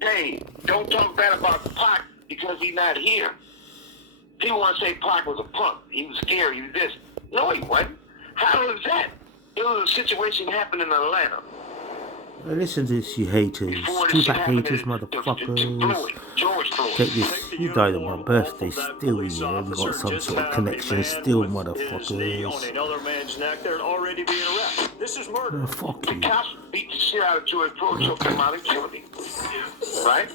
hey, don't talk bad about Pac because he's not here. People want to say Pac was a punk. He was scary. He was this. No, he wasn't. How was that? It was a situation happened in Atlanta. Listen to this, you haters. Tupac haters, motherfuckers. Take this. You died on my birthday still, yeah. We got some sort of connection still, motherfuckers. Oh, fuck you. The cops beat the shit out of George Floyd, choked him out and killed him. Right?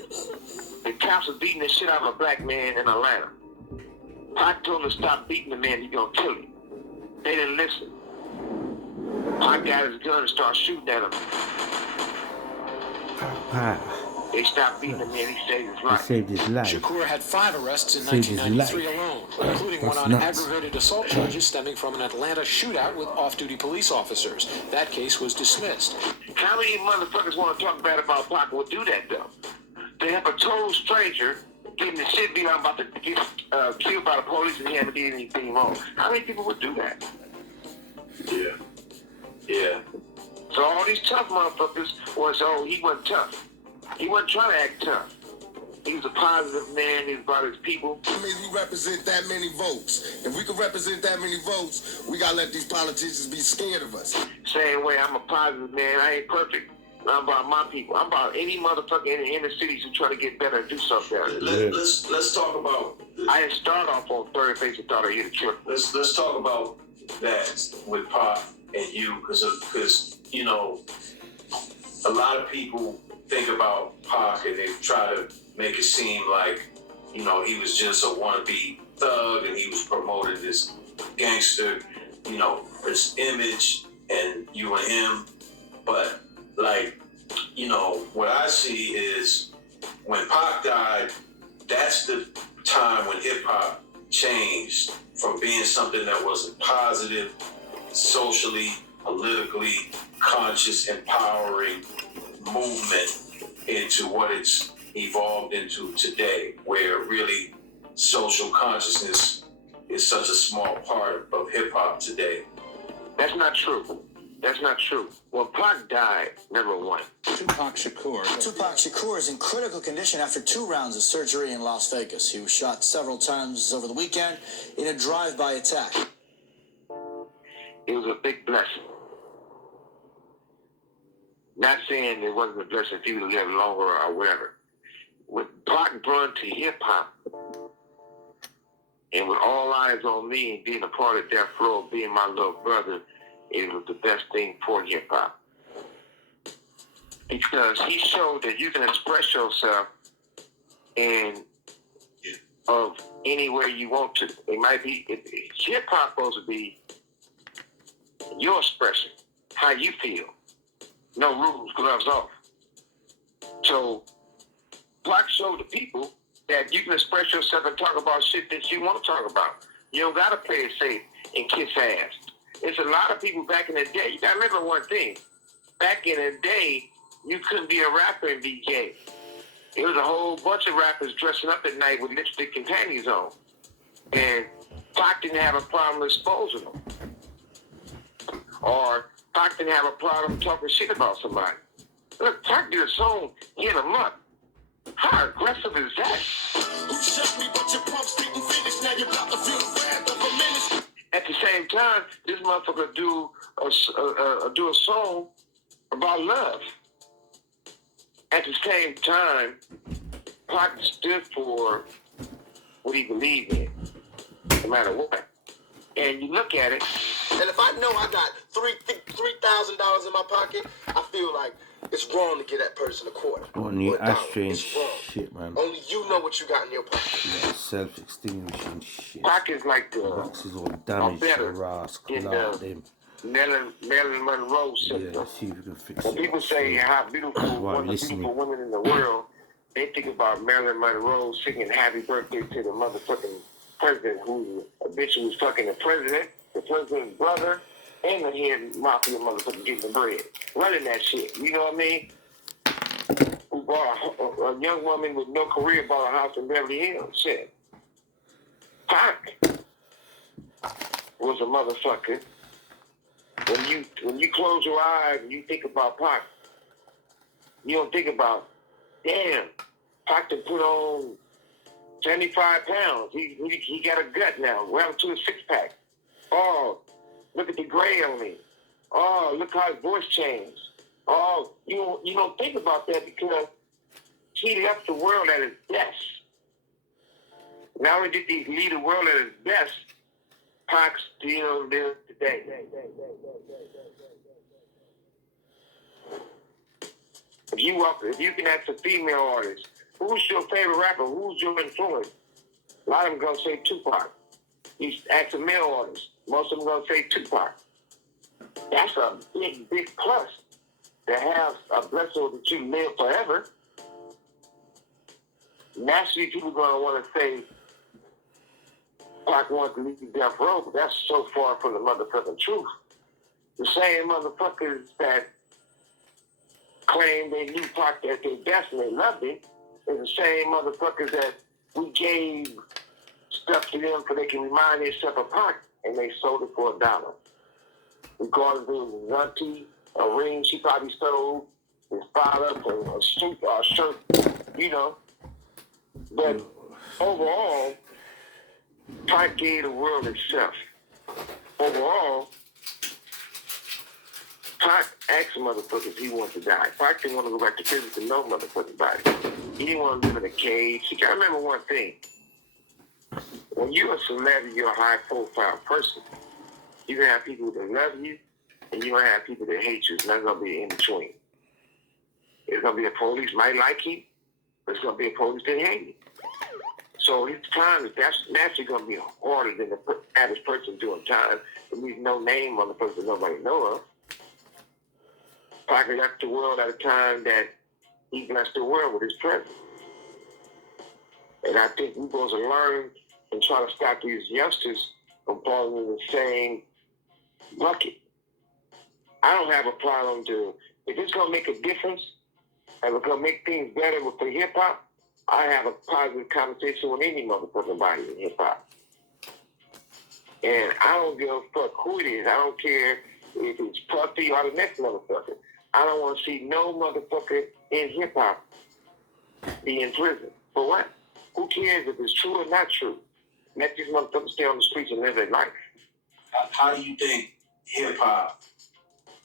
The cops was beating the shit out of a black man in Atlanta. Pac told him to stop beating the man, he's gonna kill him. They didn't listen. Pac got his gun and started shooting at him. They stopped beating the man, he saved his life. He saved his life. Shakur had 5 arrests in 1993 alone, including one on aggravated assault charges stemming from an Atlanta shootout with off-duty police officers. That case was dismissed. How many motherfuckers want to talk bad about Pac will do that, though? They have a total stranger getting the shit beat out about to get killed by the police and he haven't did anything wrong. How many people would do that? Yeah. So all these tough motherfuckers was, he wasn't tough. He wasn't trying to act tough. He was a positive man. He was about his people. I mean, we represent that many votes. If we can represent that many votes, we got to let these politicians be scared of us. Same way, I'm a positive man. I ain't perfect. I'm about my people. I'm about any motherfucker in the inner cities who try to get better and do something better. Let's talk about... I didn't start off on third base and thought I hit a trick. Let's talk about that with Pac and you, because you know, a lot of people think about Pac and they try to make it seem like, you know, he was just a wannabe thug and he was promoting this gangster, you know, his image and you and him. But, like, you know, what I see is when Pac died, that's the time when hip-hop changed from being something that wasn't positive, socially, politically conscious, empowering movement into what it's evolved into today, where really social consciousness is such a small part of hip-hop today. That's not true. That's not true. When Pac died, number one. Tupac Shakur is in critical condition after 2 rounds of surgery in Las Vegas. He was shot several times over the weekend in a drive-by attack. It was a big blessing. Not saying it wasn't a blessing if he would have lived longer or whatever. With Pac brought to hip-hop, and with all eyes on me and being a part of Death Row, being my little brother, it was the best thing for hip-hop. Because he showed that you can express yourself in of anywhere you want to. It might be, hip-hop supposed to be your expression, how you feel. No rules, gloves off. So, Pac showed the people that you can express yourself and talk about shit that you want to talk about. You don't got to play it safe and kiss ass. It's a lot of people back in the day. You got to remember one thing. Back in the day, you couldn't be a rapper and be gay. There was a whole bunch of rappers dressing up at night with lipstick and panties on. And Pac didn't have a problem exposing them. Or Pac didn't have a problem talking shit about somebody. Look, Pac did a song in a month. How aggressive is that? At the same time, this motherfucker do a song about love. At the same time, Pac stood for what he believed in, no matter what. And you look at it, and if I know I got $3,000 in my pocket, I feel like it's wrong to give that person a quarter. On the ashtray and shit, man. Only you know what you got in your pocket. Yeah, self-extinguishing shit. Pac is like the box is all damaged, the rascal, them. Marilyn Monroe system. Yeah, see if you can fix when it. people say how beautiful one of the beautiful women in the world, they think about Marilyn Monroe singing happy birthday to the motherfucking president who eventually was fucking the president's brother, and the head mafia motherfucker getting the bread. Running that shit. You know what I mean? Who bought a young woman with no career bought a house in Beverly Hills. Shit. Pac was a motherfucker. When you close your eyes and you think about Pac, you don't think about damn, Pac to put on 75 pounds. He got a gut now. Well to a six-pack. Oh, look at the gray on him. Oh, look how his voice changed. Oh, you don't think about that because he left the world at his best. Not only did he leave the world at his best, Pac still lives today. If you can ask a female artist, who's your favorite rapper? Who's your influence? A lot of them gonna say Tupac. You ask a male artist, most of them gonna say Tupac. That's a big, big plus to have a blessing that you live forever. Naturally, people gonna want to say Pac wants to leave death row, but that's so far from the motherfucking truth. The same motherfuckers that claim they knew Pac at their best and they loved him is the same motherfuckers that we gave stuff to them so they can remind themselves of Pac, and they sold it for $1. Regardless if it was his auntie, a ring she probably stole, his father, a suit or a shirt, you know. But overall, Pac gave the world itself. Overall, Pac asked motherfuckers if he wanted to die. Pac didn't want to go back to prison to no motherfucking body. He didn't want to live in a cage. You gotta remember one thing. When you're a celebrity, you're a high-profile person. You're gonna have people that love you, and you're gonna have people that hate you. It's not gonna be in between. It's gonna be a police might like him, but it's gonna be a police that hate him. So his time that's naturally gonna be harder than the average person doing time. At least no name on the person nobody know of. Pac left the world at a time that he blessed the world with his presence. And I think we're supposed to learn and try to stop these youngsters from falling in the same bucket. I don't have a problem if it's going to make a difference and it's going to make things better for hip-hop, I have a positive conversation with any motherfucking body in hip-hop. And I don't give a fuck who it is. I don't care if it's Puffy or the next motherfucker. I don't want to see no motherfucker in hip-hop be in prison. For what? Who cares if it's true or not true? Let these motherfuckers stay on the streets and live their life. How do you think hip-hop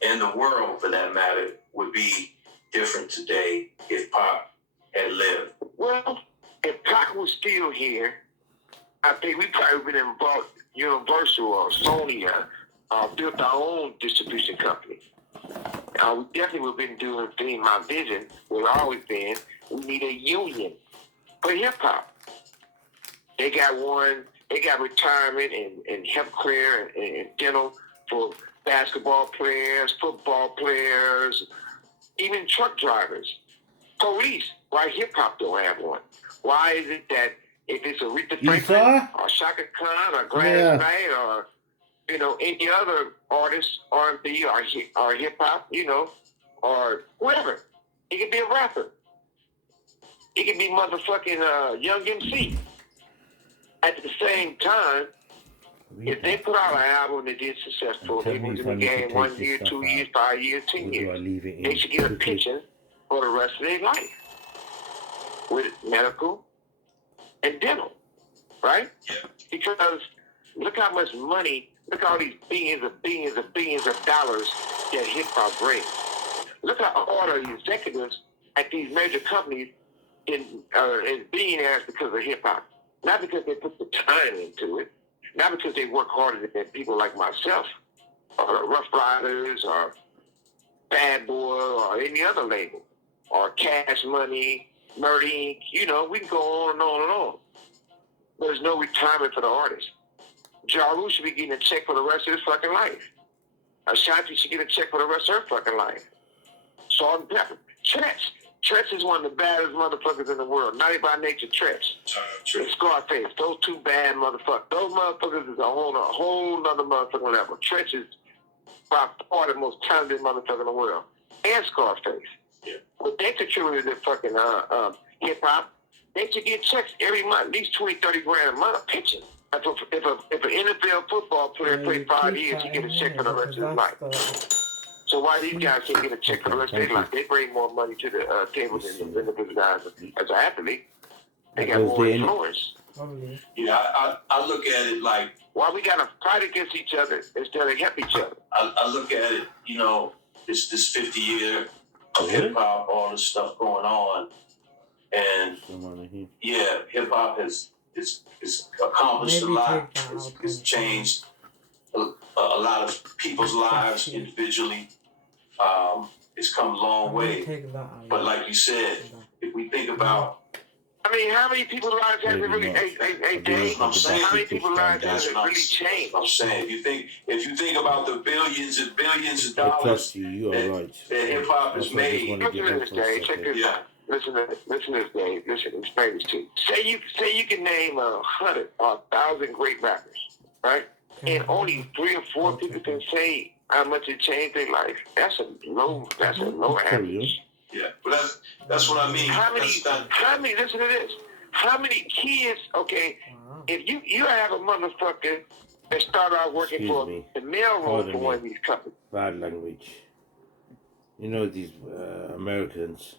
and the world, for that matter, would be different today if Pac had lived? Well, if Pac was still here, I think we probably would have been involved Universal or Sony built our own distribution company. We definitely would have been doing my vision, would have always been, we need a union for hip-hop. They got retirement and health care and dental for basketball players, football players, even truck drivers, police. Why hip-hop don't have one? Why is it that if it's Aretha Franklin or Shaka Khan or Gladys Knight or any other artist, R&B or hip-hop, or whatever, it could be a rapper. It could be motherfucking Young MC. At the same time, if they put out an album that is successful, they was in the game 1 year, 2 years, 5 years, 10 years, they should get a pension for the rest of their life with medical and dental, right? Because look how much money, look at all these billions of dollars that hip-hop brings. Look at all the executives at these major companies is billionaires because of hip-hop. Not because they put the time into it, not because they work harder than people like myself, or Rough Riders, or Bad Boy, or any other label, or Cash Money, Murder Inc. We can go on and on and on. There's no retirement for the artist. Ja Rule should be getting a check for the rest of his fucking life. Ashanti should get a check for the rest of her fucking life. Salt and Pepper. Tretch is one of the baddest motherfuckers in the world. Naughty by Nature, Tretch. And Scarface. Those two bad motherfuckers. Those motherfuckers is on a whole nother motherfucking level. Tretch is by far the most talented motherfucker in the world. And Scarface. Yeah. But they contributed to fucking hip-hop. They should get checks every month, at least 20, 30 grand a month of pension. If an NFL football player played 5 years, he get a check for the rest of his life. So why these guys can't get a check for the rest of their life? They bring more money to the table than the business guys as an athlete. They got more influence. Yeah, I look at it like, why we gotta fight against each other instead of help each other? I look at it, you know, this 50 year of hip hop, all this stuff going on, and yeah, hip hop has accomplished a lot. It's changed a lot of people's lives individually. It's come a long way. But like you said, if we think about, I mean, how many people's lives has it really? I'm saying, how many people's lives has it really changed? I'm saying, if you think about the billions and billions of dollars that hip hop has made. Listen to this, Dave. Check this out. Listen to this, Dave. Listen, explain this to you. Say you can name 100 or 1,000 great rappers, right? And only 3 or 4 people can say how much it changed their life. That's a low average. Yeah, but that's what I mean. How many? Listen to this. How many kids? Okay, if you have a motherfucker that start out working for the mailroom for one of these companies. Bad language. You know these Americans.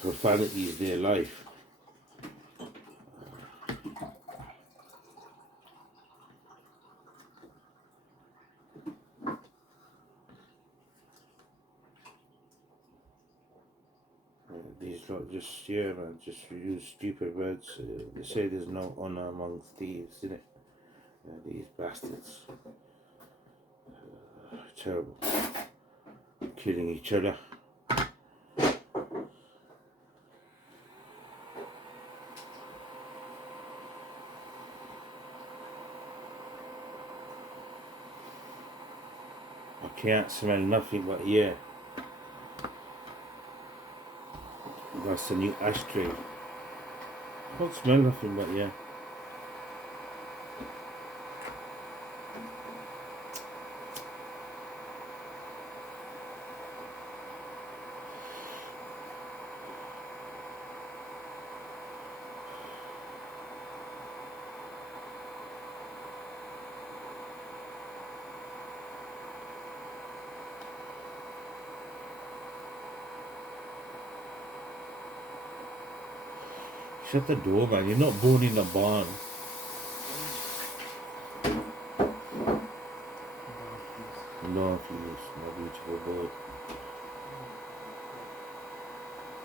Profanity is their life. These lot just, man, just use stupid words. They say there's no honor among thieves, isn't it? These bastards. Terrible. Killing each other. I can't smell nothing but air. That's a new ashtray. Can't smell nothing but yeah. Shut the door, man. You're not born in a barn. No, please, my beautiful boy.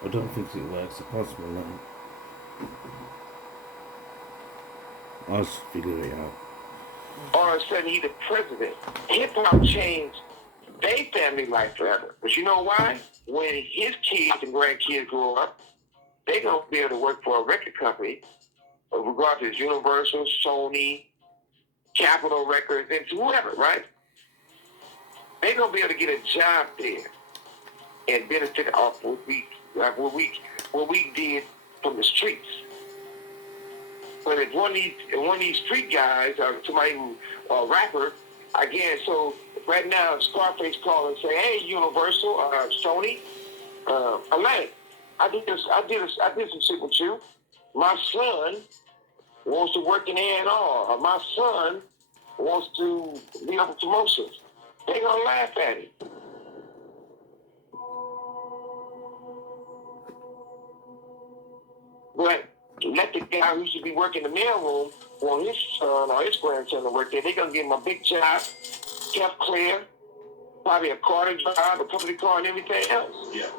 I don't think it works. I can't smell nothing. I'll figure it out. All of a sudden, he's the president. Hip hop changed their family life forever. But you know why? When his kids and grandkids grow up, they're going to be able to work for a record company, regardless of Universal, Sony, Capitol Records, and whoever, right? They're going to be able to get a job there and benefit off what we did from the streets. But if one of these street guys or somebody who a rapper, again, so right now Scarface call and say, hey, Universal, Sony, Alain, I did some shit with you. My son wants to work in A&R, or my son wants to be up for promotions. They gonna laugh at him. But let the guy who should be working the mailroom want his son or his grandson to work there. They gonna give him a big job, kept clear, probably a car to drive, a company car, and everything else. Yeah.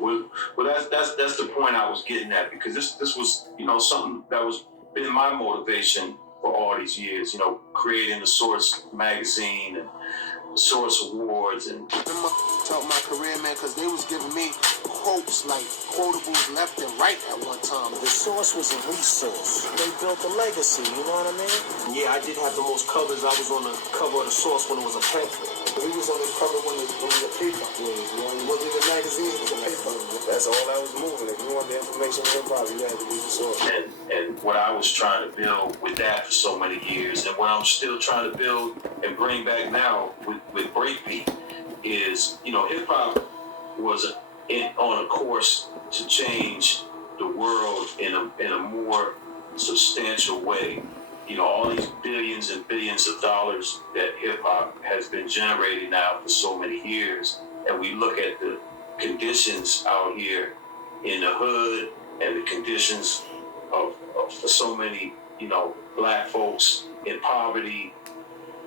Well, that's the point I was getting at, because this was, you know, something that was been my motivation for all these years, you know, creating the Source magazine and the Source Awards and Talk my career, man, because they was giving me quotes, like quotables left and right at one time. The Source was a resource. They built a legacy, you know what I mean? Yeah, I did have the most covers. I was on the cover of the Source when it was a pamphlet. We was on the cover when it was a paper. Yeah, it wasn't even a magazine, it was a paper. That's all I was moving. If you want the information in hip hop, you had to be the Source. And what I was trying to build with that for so many years, and what I'm still trying to build and bring back now with Breakbeat, is, you know, hip hop was on a course to change the world in a more substantial way, all these billions and billions of dollars that hip hop has been generating now for so many years, and we look at the conditions out here in the hood and the conditions of so many, black folks in poverty.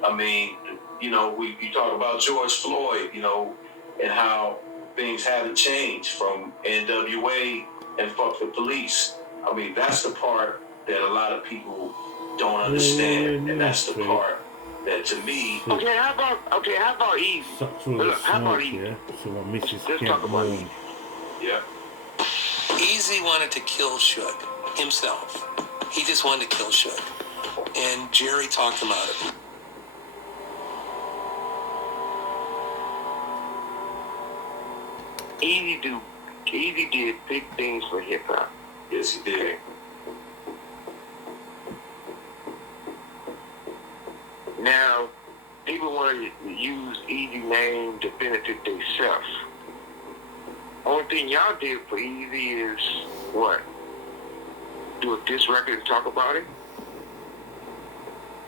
I mean, we talk about George Floyd, and how things haven't changed from NWA and fuck the police. I mean, that's the part that a lot of people don't understand, and that's the part that, to me. Okay, how about Easy? Look, how about Easy? Yeah, so my missus Let's talk about Easy. Yeah. Easy wanted to kill Suge himself. He just wanted to kill Suge, and Jerry talked him out of it. Easy did big things for hip hop. Yes, he did. Now, people want to use Easy name to benefit themselves. Only thing y'all did for Easy is what? Do a diss record and talk about it?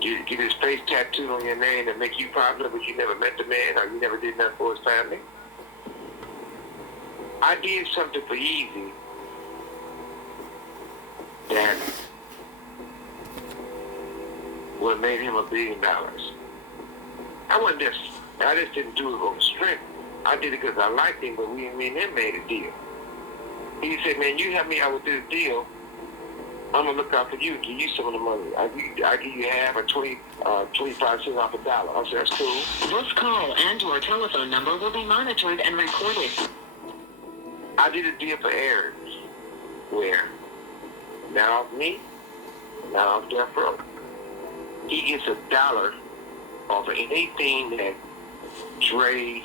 Get his face tattooed on your name and make you popular, but you never met the man or you never did nothing for his family? I did something for Easy that would have made him $1 billion. I just didn't do it on strength. I did it because I liked him, but me and him made a deal. He said, man, you help me out with this deal, I'm going to look out for you and give you some of the money. I give you half or 25 cents off $1. I said, that's cool. This call and or telephone number will be monitored and recorded. I did a deal for Aaron where now off me, now off Death Row. He gets $1 off of anything that Dre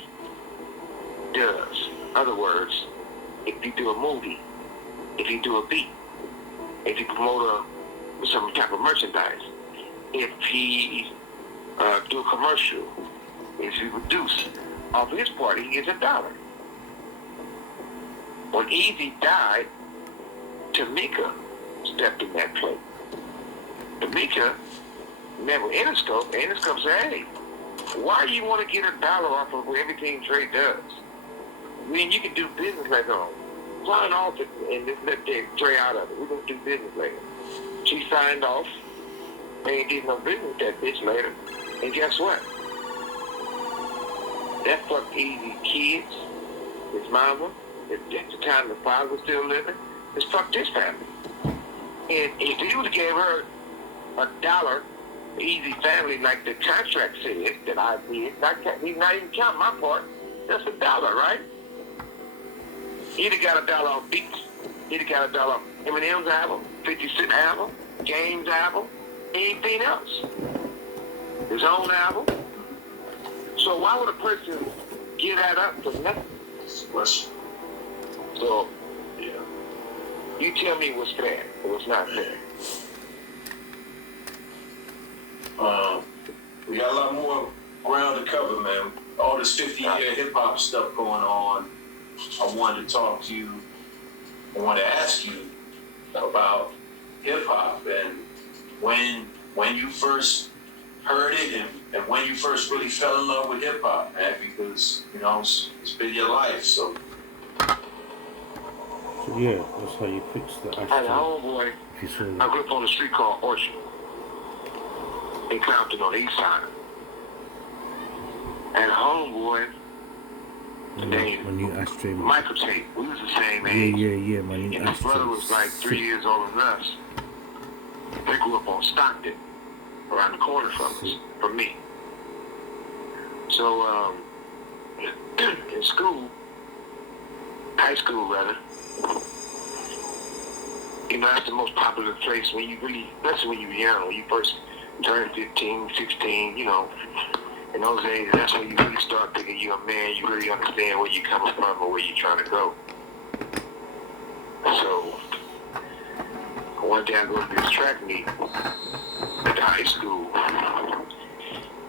does. In other words, if you do a movie, if you do a beat, if you promote some type of merchandise, if he do a commercial, if he produce, off his part, he gets $1. When Easy died, Tamika stepped in that plate. Tamika met with Interscope, and Interscope said, hey, why do you want to get $1 off of everything Dre does? I mean, you can do business later on. Sign off and just let Dre out of it. We're going to do business later. She signed off. They ain't did no business with that bitch later. And guess what? That fucked Easy kids, his mama, at the time the father was still living, it's fucked his family. And if he would have gave her $1, Easy family, like the contract said that I did, he's not even counting my part, that's $1, right? He'd have got $1 off Beats. He'd have got $1 off Eminem's album, 50 Cent album, James album, anything else. His own album. So why would a person give that up for nothing? Question. So, yeah. You tell me what's fair or what's not fair. We got a lot more ground to cover, man. All this 50-year hip-hop stuff going on. I wanted to talk to you. I want to ask you about hip-hop and when you first heard it and when you first really fell in love with hip-hop, man, because, it's been your life, so. So yeah, that's how you fix the I had a homeboy. I grew up on a street called Orchard in Compton on the east side. And a homeboy named ashtray. Michael Tate. We was the same age. Yeah, my new and his brother was like 3 years older than us. They grew up on Stockton, around the corner from me. So, in school, high school rather, that's the most popular place when you really, especially when you're young, when you first turn 15, 16, in those days, that's when you really start thinking you're a man, you really understand where you're coming from or where you're trying to go. So, one day I go to this track meet at the high school.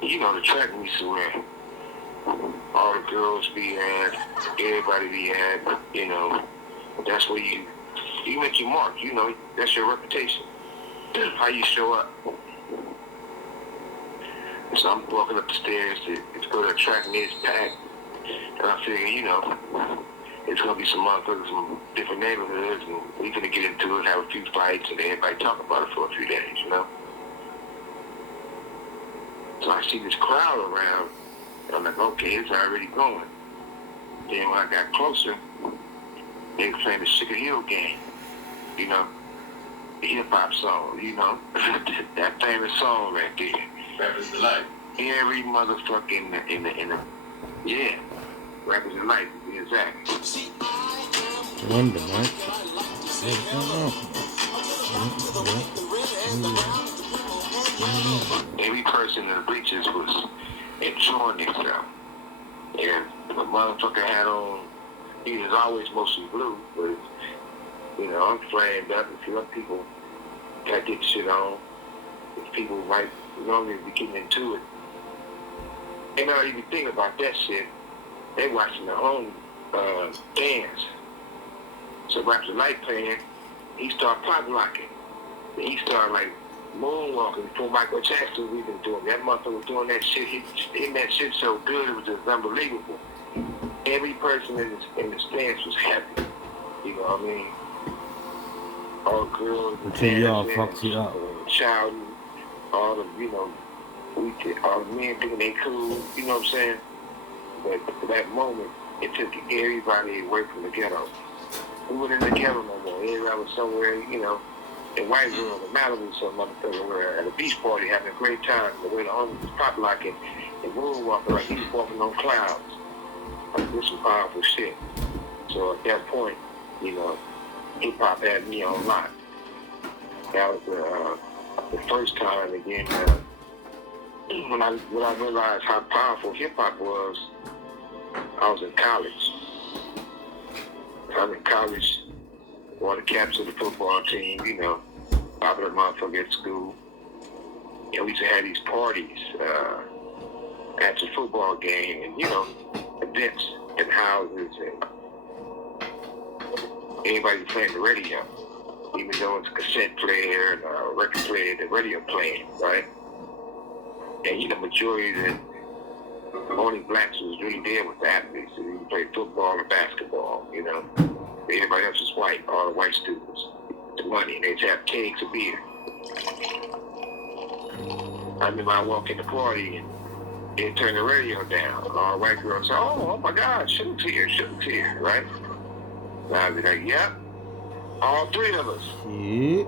The track meets where all the girls be at, everybody be at, that's where you make your mark, that's your reputation, how you show up. So I'm walking up the stairs to go to the track and it's packed. And I figure, you know, it's gonna be some motherfuckers from different neighborhoods and we gonna get into it, have a few fights, and everybody talk about it for a few days, you know. So I see this crowd around, and I'm like, okay, it's already going. Then when I got closer, they were playing the Sugar Hill Gang, you know, the hip hop song, you know, that famous song right there. Rappers Delight. Every motherfucker in the yeah, Rappers Delight, exactly. Wonder, man. Every person in the bleachers was enjoying themselves. And the motherfucker had on, he was always mostly blue, but, you know, I'm flamed up. If other people got this shit on, if people might normally be getting into it, they not even think about that shit. They watching their own dance. So after the light playing, he started pop locking. And he started like moonwalking before Michael Jackson was even doing that. Motherfucker was doing that shit. He did that shit so good, it was just unbelievable. Every person in the stands was happy. You know what I mean? All the girls, Until y'all fucked it up. shouting, all the, you know, all the men thinking they cool, you know what I'm saying? But for that moment, it took everybody away from the ghetto. We weren't in the ghetto no more. Everybody was somewhere, you know, in White Room, in Malibu, some motherfucker were at a beach party having a great time. The way the homies was pop locking and moonwalking like he was walking on clouds. Like, this was powerful shit. So at that point, you know, hip hop had me on lock. That was the first time again when I realized how powerful hip hop was. I was in college. I was in college, wanted to capture the football team, you know, popular motherfucker at school. And we used to have these parties after the football game and, you know, events in houses and anybody playing the radio. Even though it's a cassette player and a record player, the radio playing, right? And, you know, majority of the only blacks was really there with the athletes. So you played football or basketball, you know. Everybody else was white, all the white students. The money, and they'd have kegs of beer. I remember I walk in the party and they turn the radio down. All white girls say, oh my God, Sugar's here, right? And I'd be like, yep, all three of us. Yeah.